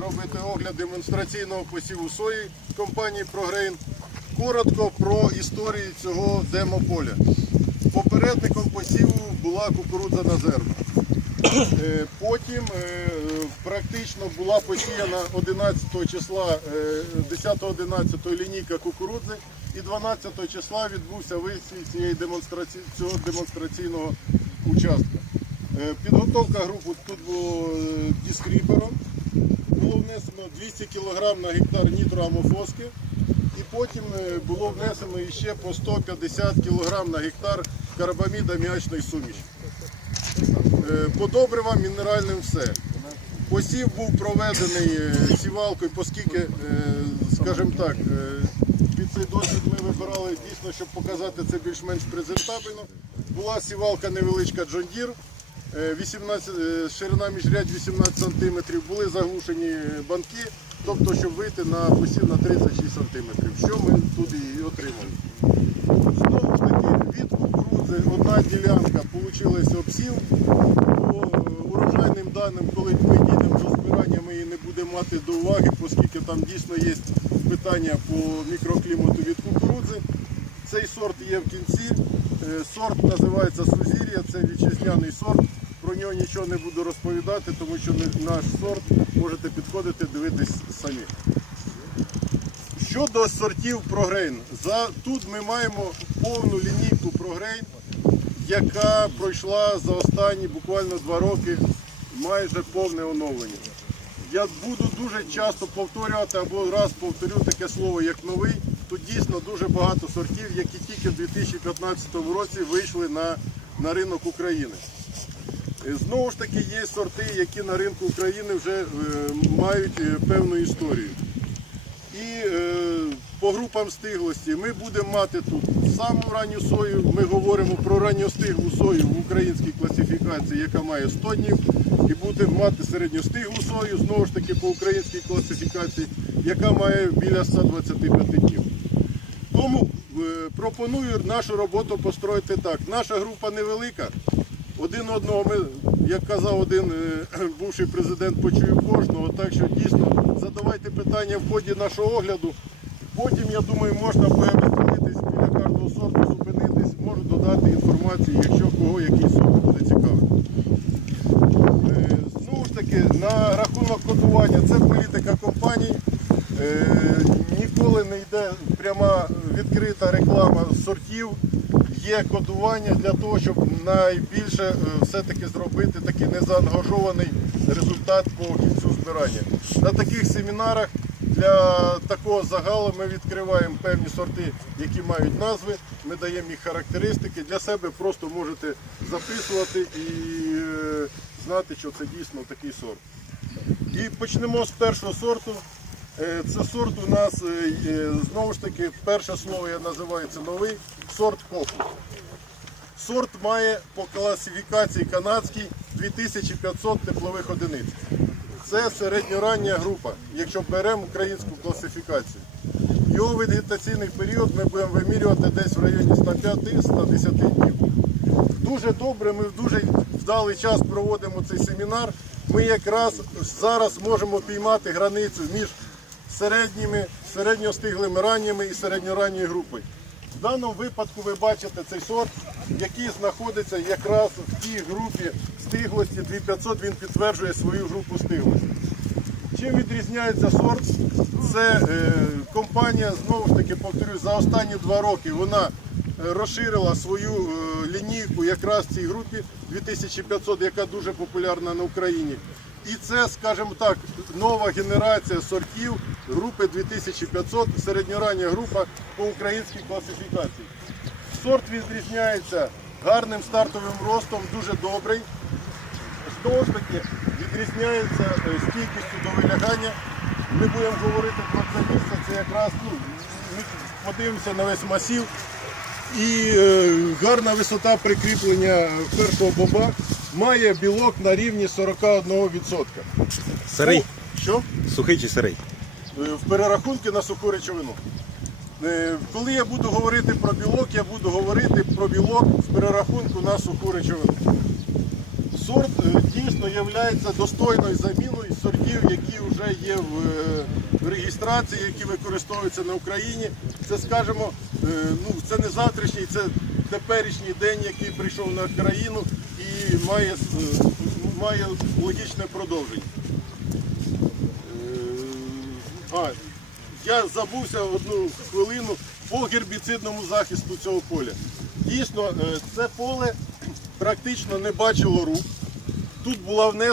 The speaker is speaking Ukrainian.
робити огляд демонстраційного посіву сої компанії Прогрейн. Коротко про історію цього демополя. Попередником посіву була кукурудза на зерно. Е, Потім е, практично була посіяна 11 числа, е, 10-11 лінійка кукурудзи і 12 числа відбувся висів цієї демонстраці... цього демонстраційного участка. Е, Підготовка групи тут було е, дискріпером. Було внесено 200 кг на гектар нітроамофоски. І потім е, було внесено іще по 150 кг на гектар карбамід аміачної суміші. Е, По добривам мінеральним все. Посів був проведений е, сівалкою, оскільки, скажімо так, під цей досвід ми вибирали дійсно, щоб показати це більш-менш презентабельно. Була сівалка невеличка е, 18, е, ширина міжрядь 18 см, були заглушені банки, тобто, щоб вийти на посів на 36 см, що ми тут і отримали. Знову ж таки, від кукурудзи одна ділянка вийшла обсів. По е, урожайним даним, коли ми дійдемо до збирання, ми її не будемо мати до уваги, оскільки там дійсно є питання по мікроклімату від кукурудзи. Цей сорт є в кінці. Е, Сорт називається Сузір'я, це вітчизняний сорт. Про нього нічого не буду розповідати, тому що наш сорт можете підходити, дивитись самі. Щодо сортів Прогрейн, тут ми маємо повну лінійку Прогрейн, яка пройшла за останні буквально два роки майже повне оновлення. Я буду дуже часто повторювати або раз повторю таке слово як новий. Тут дійсно дуже багато сортів, які тільки в 2015 році вийшли на, на ринок України. Е, Знову ж таки, є сорти, які на ринку України вже е, мають е, певну історію. І е, по групам стиглості ми будемо мати тут саму ранню сою. Ми говоримо про ранньостиглу сою в українській класифікації, яка має 100 днів, і будемо мати середньостиглу сою, знову ж таки по українській класифікації, яка має біля 125 днів. Тому е, пропоную нашу роботу построїти так. Наша група невелика. Один одного ми, як казав один е, бувший президент, почує кожного. Так що дійсно задавайте питання в ході нашого огляду. Потім, я думаю, можна розділитись біля кожного сорту, зупинитись, можу додати інформацію, якщо кого який сорт буде цікавий. Таки, на рахунок кодування, це політика компаній. Е, Ніколи не йде пряма відкрита реклама сортів. Є кодування для того, щоб найбільше е, все-таки зробити такий незаангажований результат по кінцю збирання. На таких семінарах для такого загалу ми відкриваємо певні сорти, які мають назви, ми даємо їх характеристики. Для себе просто можете записувати і е, знати, що це дійсно такий сорт. І почнемо з першого сорту. Е, Це сорт у нас е, знову ж таки перше слово я називаю це новий сорт кофу. Сорт має по класифікації канадській 2500 теплових одиниць. Це середньорання група, якщо беремо українську класифікацію. Його вегетаційний період ми будемо вимірювати десь в районі 105-110 днів. Дуже добре, ми в дуже вдалий час проводимо цей семінар. Ми якраз зараз можемо піймати границю між середніми, середньостиглими ранніми і середньоранньою групою. В даному випадку ви бачите цей сорт, який знаходиться якраз в тій групі стиглості 2500, він підтверджує свою групу стиглості. Чим відрізняється сорт? Це е, компанія, знову ж таки повторюю, за останні два роки вона е, розширила свою е, лінійку якраз в цій групі 2500, яка дуже популярна на Україні. І це, скажімо так, нова генерація сортів групи 2500, середньорання група по українській класифікації. Сорт відрізняється гарним стартовим ростом, дуже добрий знову ж таки відрізняється е, стійкістю до вилягання. Ми будемо говорити про це місце, це якраз ну, ми подивимося на весь масів. І е, гарна висота прикріплення першого боба має білок на рівні 41%. Сирий, що? сухий чи сирий? Е, в перерахунки на суху речовину. Е, Коли я буду говорити про білок, я буду говорити про білок в перерахунку на суху речовину. Сорт е, дійсно є достойною заміною сортів, які вже є в, реєстрації, які використовуються на Україні. Це, скажімо, ну, це не завтрашній, це теперішній день, який прийшов на країну має, е, має логічне продовження. Е, А, я забувся одну хвилину по гербіцидному захисту цього поля. Дійсно, е, це поле практично не бачило рук. Тут була внесена.